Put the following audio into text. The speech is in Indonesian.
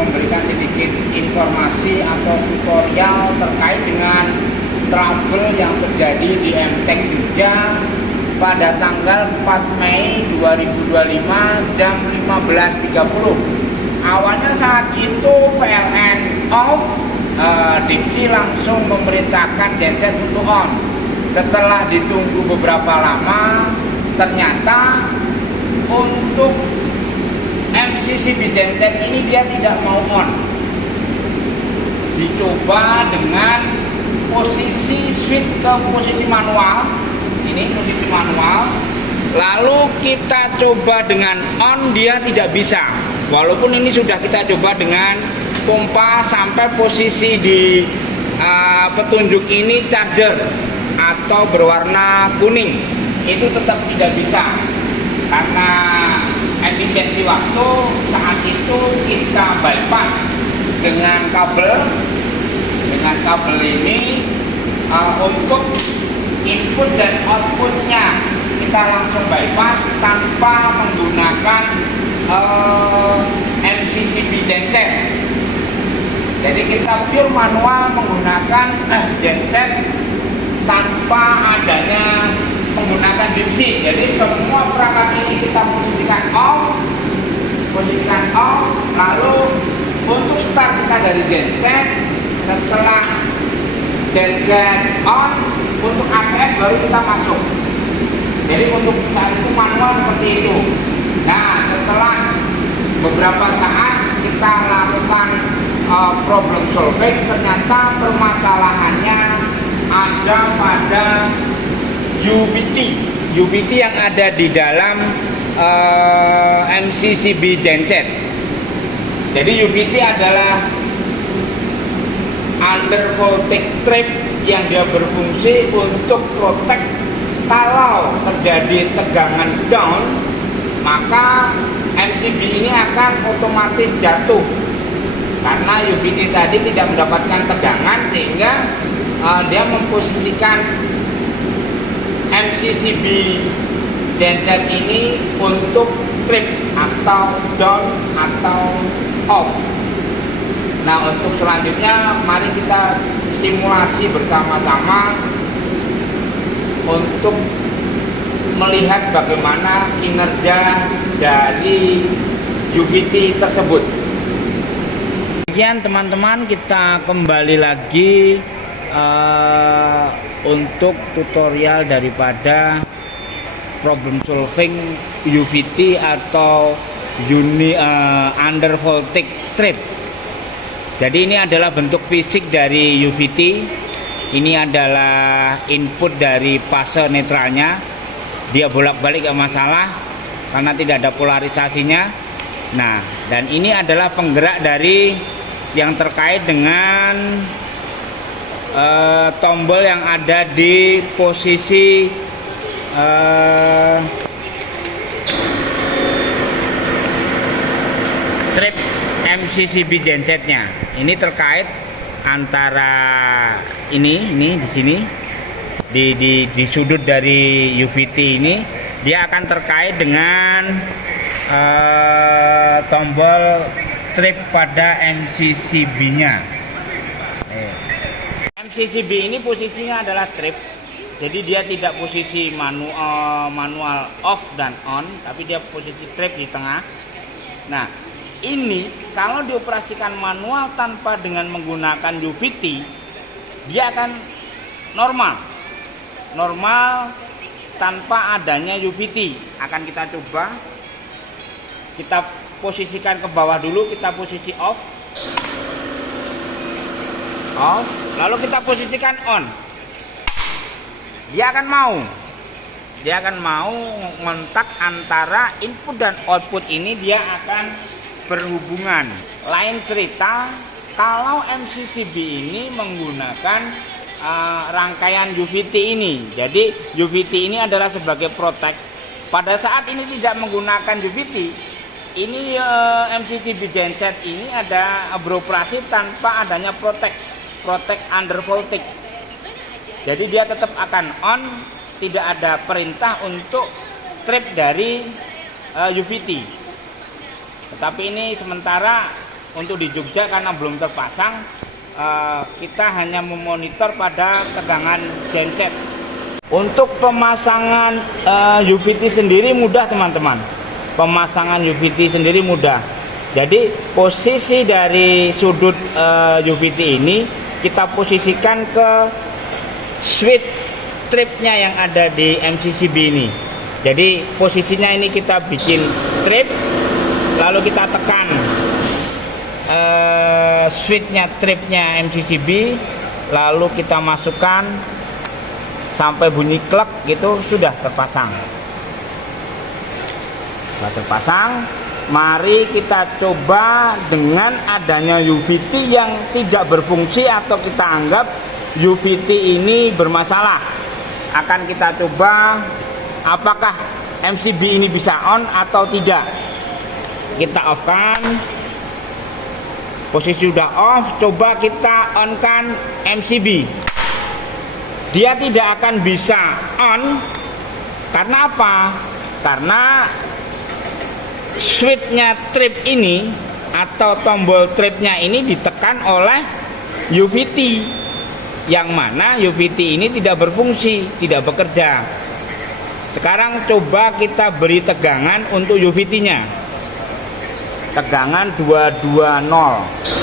memberikan sedikit informasi atau tutorial terkait dengan trouble yang terjadi di MTEK Jogja pada tanggal 4 Mei 2025 jam 15.30. Awalnya saat itu PLN off, Dipsi langsung memerintahkan genset untuk on. Setelah ditunggu beberapa lama, ternyata untuk MCCB genset ini dia tidak mau on. Dicoba dengan posisi switch ke posisi manual, ini posisi manual. Lalu kita coba dengan on, dia tidak bisa. Walaupun ini sudah kita coba dengan pompa sampai posisi di petunjuk ini charger atau berwarna kuning, itu tetap tidak bisa karena efisiensi waktu. Saat itu kita bypass dengan kabel ini untuk input dan outputnya kita langsung bypass tanpa menggunakan MCCB genset. Jadi kita pure manual menggunakan genset tanpa adanya menggunakan Dipsi. Jadi semua perangkat ini kita posisikan off, lalu untuk start kita dari genset. Setelah genset on, untuk ATS baru kita masuk. Jadi untuk saat itu manual seperti itu. Nah, setelah beberapa saat kita lakukan problem solving, ternyata permasalahannya ada pada UVT yang ada di dalam MCCB genset. Jadi UVT adalah under voltage trap yang dia berfungsi untuk protect kalau terjadi tegangan down, maka MCB ini akan otomatis jatuh karena UVT tadi tidak mendapatkan tegangan, sehingga dia memposisikan MCCB genset ini untuk trip atau down atau off. Nah, untuk selanjutnya mari kita simulasi bersama-sama untuk melihat bagaimana kinerja dari UVT tersebut. Demikian teman-teman, kita kembali lagi untuk tutorial daripada problem solving UVT atau under voltage trap. Jadi ini adalah bentuk fisik dari UVT. Ini adalah input dari fase netralnya. Dia bolak-balik gak masalah karena tidak ada polarisasinya. Nah, dan ini adalah penggerak dari yang terkait dengan tombol yang ada di posisi trip MCCB gensetnya. Ini terkait antara ini di sini di sudut dari UVT ini, dia akan terkait dengan tombol trip pada MCCB-nya. MCCB ini posisinya adalah trip, jadi dia tidak posisi manual off dan on, tapi dia posisi trip di tengah. Nah, ini kalau dioperasikan manual tanpa dengan menggunakan UVT, dia akan normal tanpa adanya UVT. Akan kita coba, kita posisikan ke bawah dulu, kita posisi off, lalu kita posisikan on. Dia akan mau ngontak antara input dan output ini, dia akan berhubungan. Lain cerita kalau MCCB ini menggunakan rangkaian UVT ini. Jadi UVT ini adalah sebagai protect. Pada saat ini tidak menggunakan UVT, ini MCCB genset ini ada beroperasi tanpa adanya protect under voltage. Jadi dia tetap akan on, tidak ada perintah untuk trip dari UVT. Tetapi ini sementara Untuk di Jogja karena belum terpasang, kita hanya memonitor pada tegangan genset. Untuk pemasangan UVT sendiri mudah teman-teman. Pemasangan UVT sendiri mudah. Jadi posisi dari sudut UVT ini kita posisikan ke switch tripnya yang ada di MCCB ini. Jadi posisinya ini kita bikin trip, lalu kita tekan switchnya tripnya MCCB, lalu kita masukkan sampai bunyi klek gitu, sudah terpasang. Sudah terpasang. Mari kita coba dengan adanya UVT yang tidak berfungsi atau kita anggap UVT ini bermasalah. Akan kita coba apakah MCB ini bisa on atau tidak. Kita off kan. Posisi sudah off, coba kita on kan MCB. Dia tidak akan bisa on. Karena apa? Karena switchnya trip ini atau tombol tripnya ini ditekan oleh UVT, yang mana UVT ini tidak berfungsi, tidak bekerja. Sekarang coba kita beri tegangan untuk UVT-nya. Tegangan 220.